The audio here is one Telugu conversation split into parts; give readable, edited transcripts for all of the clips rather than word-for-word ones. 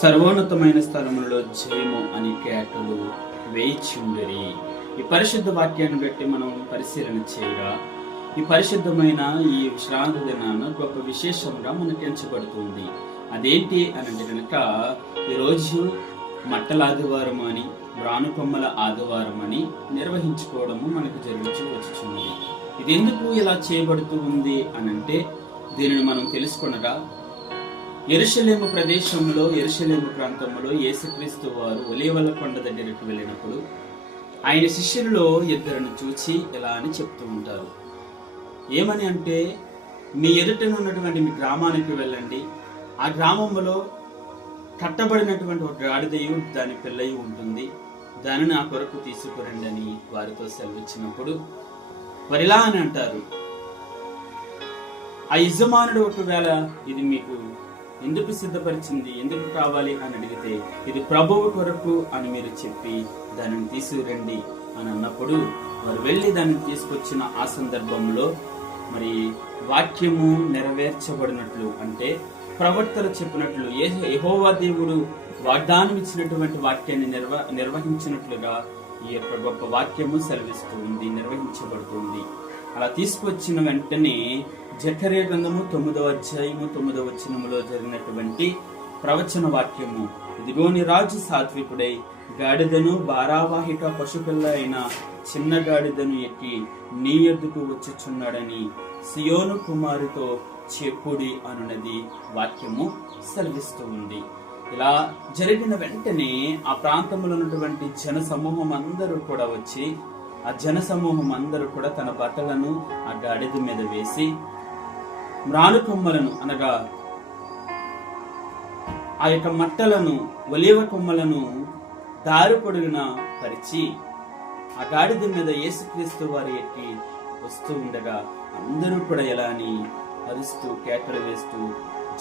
సర్వోన్నతమైన స్థలములలో జయము అని కేకలు వేయిచుండరి. ఈ పరిశుద్ధ వాక్యాన్ని బట్టి మనం పరిశీలన చేయగా ఈ పరిశుద్ధమైన ఈ విశ్రాంతి దినాన గొప్ప విశేషంగా మనకు ఎంచబడుతుంది. అదేంటి అని కనుక ఈరోజు మట్టల ఆదివారం అని బ్రానుకొమ్మల ఆదివారం అని నిర్వహించుకోవడము మనకు జరుగుతూ వచ్చుచున్నది. ఇది ఎందుకు ఇలా చేయబడుతూ ఉంది అనంటే దీనిని మనం తెలుసుకొనగా యెరూషలేము ప్రదేశంలో యెరూషలేము ప్రాంతంలో యేసుక్రీస్తు వారు ఒలీవల కొండ దగ్గరికి వెళ్ళినప్పుడు ఆయన శిష్యులలో ఇద్దరిని చూచి ఇలా అని చెప్తూ ఉంటారు. ఏమని అంటే, మీ ఎదుటను ఉన్నటువంటి మీ గ్రామానికి వెళ్ళండి, ఆ గ్రామంలో కట్టబడినటువంటి ఒక గాడిదయు దాని పిల్లయు ఉంటుంది, దానిని ఆ కొరకు తీసుకురండి అని వారితో సెలవిచ్చినప్పుడు వారు ఇలా అని అంటారు, ఆ యజమానుడు ఒకవేళ ఇది మీకు ఎందుకు సిద్ధపరిచింది, ఎందుకు కావాలి అని అడిగితే ఇది ప్రభువు కొరకు అని మీరు చెప్పి దానిని తీసుకురండి అని అన్నప్పుడు వారు వెళ్ళి దానిని తీసుకొచ్చిన ఆ సందర్భంలో మరి వాక్యము నెరవేర్చబడినట్లు, అంటే ప్రవక్తలు చెప్పినట్లు యెహోవా దేవుడు వాగ్దానం ఇచ్చినటువంటి వాక్యాన్ని నిర్వహించినట్లుగా ఈ యొక్క గొప్ప వాక్యము సెలవిస్తూ ఉంది, నిర్వహించబడుతుంది. అలా తీసుకొచ్చిన వెంటనే జకర్యా గ్రంథము 9వ అధ్యాయము 9వ వచనములో జరిగినటువంటి ప్రవచన వాక్యము, ఇదిగోని రాజు సాత్వికుడై గాడిదను భారావాహిక పశుపిల్ల అయిన చిన్న గాడిదను ఎక్కి నీ యొద్దకు వచ్చుచున్నాడని సియోను కుమారుతో చెప్పుడి అనున్నది వాక్యము సెలవిస్తూ ఉంది. ఇలా జరిగిన వెంటనే ఆ ప్రాంతంలో ఉన్నటువంటి జన సమూహం అందరూ కూడా వచ్చి, ఆ జన సమూహం అందరూ కూడా తన బట్టలను ఆ గాడిద మీద వేసి మ్రాను అనగా ఆ యొక్క మట్టలను ఒలీవ కొమ్మలను దారి పొడుగున పరిచి ఆ గాడిద మీద యేసుక్రీస్తు వారి ఎక్కి వస్తూ ఉండగా అందరూ కూడా ఎలా అని అరుస్తూ కేకలు వేస్తూ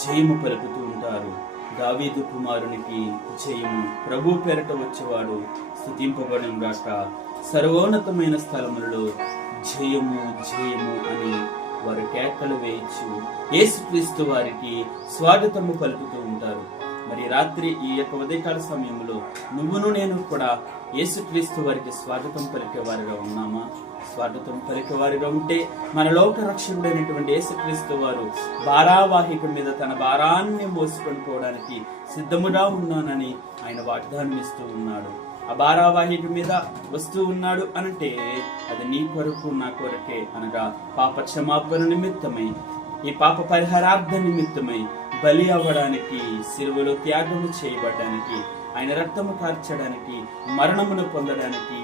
జయము పలుకుతూ ఉంటారు. దావీదు కుమారునికి జయము, ప్రభు పేరట వచ్చేవాడు స్తుతింపబడును గాక, సర్వోన్నతమైన స్థలములలో జయము జయము అని వారు కేకలు వేయచ్చు యేసుక్రీస్తు వారికి స్వాగతము పలుకుతూ ఉంటారు. మరి రాత్రి ఈ యొక్క ఉదయకాల సమయంలో నువ్వును నేను కూడా యేసుక్రీస్తు వారికి స్వాగతం పలికేవారుగా ఉన్నామా? స్వాగతం పలికేవారుగా ఉంటే మన లోక రక్షకుడైనటువంటి యేసుక్రీస్తు వారు భారావాహిక మీద తన భారాన్ని మోసుకొని పోవడానికి సిద్ధముగా ఉన్నానని ఆయన వాగ్దానం ఇస్తూ ఉన్నాడు. ఆ భారావాహిక మీద వస్తూ ఉన్నాడు అనంటే అది నీ కొరకు నా కొరకే, అనగా పాప క్షమాపణ నిమిత్తమై, ఈ పాప పరిహారార్థ నిమిత్తమై బలి అవ్వడానికి, సిలువలో త్యాగము చేయబడడానికి, ఆయన రక్తము కార్చడానికి, మరణమును పొందడానికి,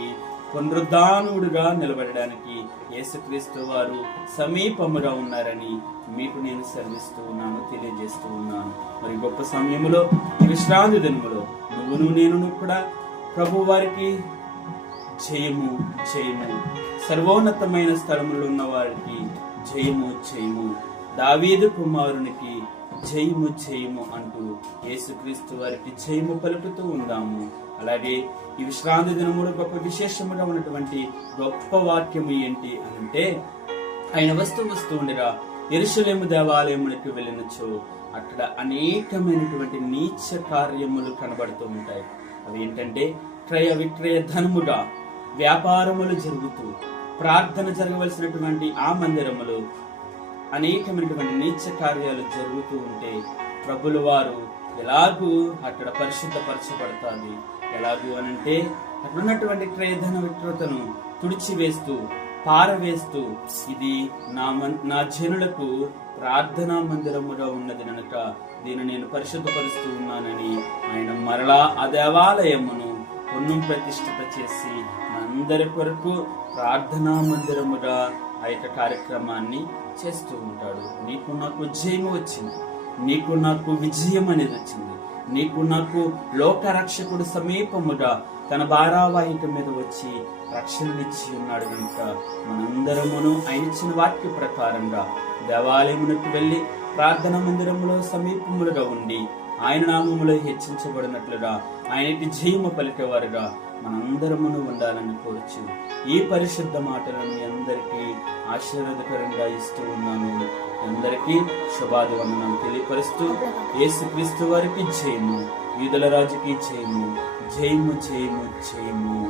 పునరుద్ధానుడుగా నిలబడడానికి యేసుక్రీస్తు వారు సమీపముగా ఉన్నారని మీకు నేను సెలవిస్తూ ఉన్నాను, తెలియజేస్తూ ఉన్నాను. మరి గొప్ప సమయములో విశ్రాంతి దినములో నువ్వును నేను కూడా ప్రభు వారికి జయము జయము, సర్వోన్నతమైన స్థలములో ఉన్న వారికి జయము జయము, దావీదు కుమారునికి జయము జయము అంటూ యేసుక్రీస్తు వారికి జయము పలుకుతూ ఉందాము. అలాగే ఈ విశ్రాంతి దినములు గొప్ప విశేషముగా ఉన్నటువంటి గొప్ప వాక్యము ఏంటి అంటే, ఆయన వస్తూ ఉండగా యెరూషలేము దేవాలయమునికి వెళ్ళినచో అక్కడ అనేకమైనటువంటి నీచ కార్యములు కనబడుతూ ఉంటాయి. అవి ఏంటంటే, క్రయ విక్రయ ధనముగా వ్యాపారములు జరుగుతూ, ప్రార్థన జరగవలసినటువంటి ఆ మందిరములు అనేకమైనటువంటి నీచ కార్యాలు జరుగుతూ ఉంటే ప్రభుల వారు ఎలాగూ అక్కడ పరిశుద్ధపరచబడతాది. ఎలాగూ అనంటే, అక్కడ ఉన్నటువంటి క్రయధన విక్రతను తుడిచివేస్తూ పారవేస్తూ, ఇది నా జనులకు ప్రార్థనా మందిరముగా ఉన్నది కనుక దీన్ని నేను పరిశుద్ధపరుస్తూ ఉన్నానని ఆయన మరలా ఆ దేవాలయమును పునః ప్రతిష్ఠిత చేసి అందరి కొరకు ప్రార్థనా మందిరముగా ఆ యొక్క కార్యక్రమాన్ని చేస్తూ ఉంటాడు. నీకు నాకు జయము వచ్చింది, నీకు నాకు విజయం అనేది వచ్చింది, నీకు నాకు లోక రక్షకుడు సమీపముగా తన భారావాహిక మీద వచ్చి రక్షణనిచ్చి ఉన్నాడు కనుక మనందరమును ఆయన ఇచ్చిన వాక్య ప్రకారంగా దేవాలయమునకు వెళ్ళి ప్రార్థన మందిరములో సమీపములుగా ఉండి ఆయన నామములో హెచ్చించబడినట్లుగా ఆయనకి జయము పలికేవారుగా మనందరమును ఉండాలని కోరుచు ఈ పరిశుద్ధ మాటలను మీ అందరికీ ఆశీర్వాదకరంగా ఇస్తూ ఉన్నాను. అందరికీ శుభాభివందనాలు తెలియపరుస్తూ యేసుక్రీస్తు వారికి జయము, యూదుల రాజుకి జయము, జయము జయము జయము.